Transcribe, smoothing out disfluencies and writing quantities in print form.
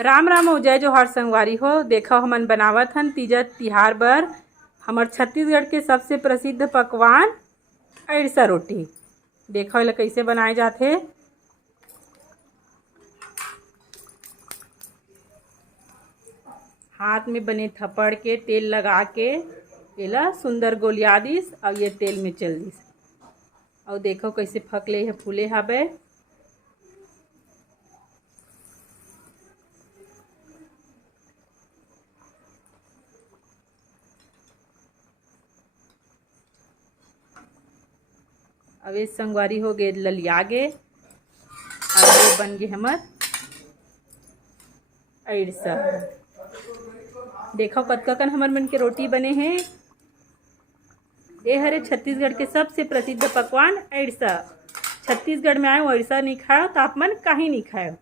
राम राम हो जय जोहार संगवारी हो। देखो हमन बनावत हन तीजा तिहार बर हमर छत्तीसगढ़ के सबसे प्रसिद्ध पकवान अइड़सा रोटी। देखो एला कइसे बनाए जाथे। हाथ में बने थप्पड़ के तेल लगा के एला सुंदर गोलिया दिस और ये तेल में चल दिस और देखो कैसे फकले है फूले हवे। अब ये संगवारी हो गए ललिया गे और ये बन गए हमर अइड़सा। देखो कतका कन हमर मन के रोटी बने हैं। ये हरे छत्तीसगढ़ के सबसे प्रसिद्ध पकवान अइड़सा। छत्तीसगढ़ में आए अइड़सा नहीं खाओ तो आप मन कहीं नहीं खाओ।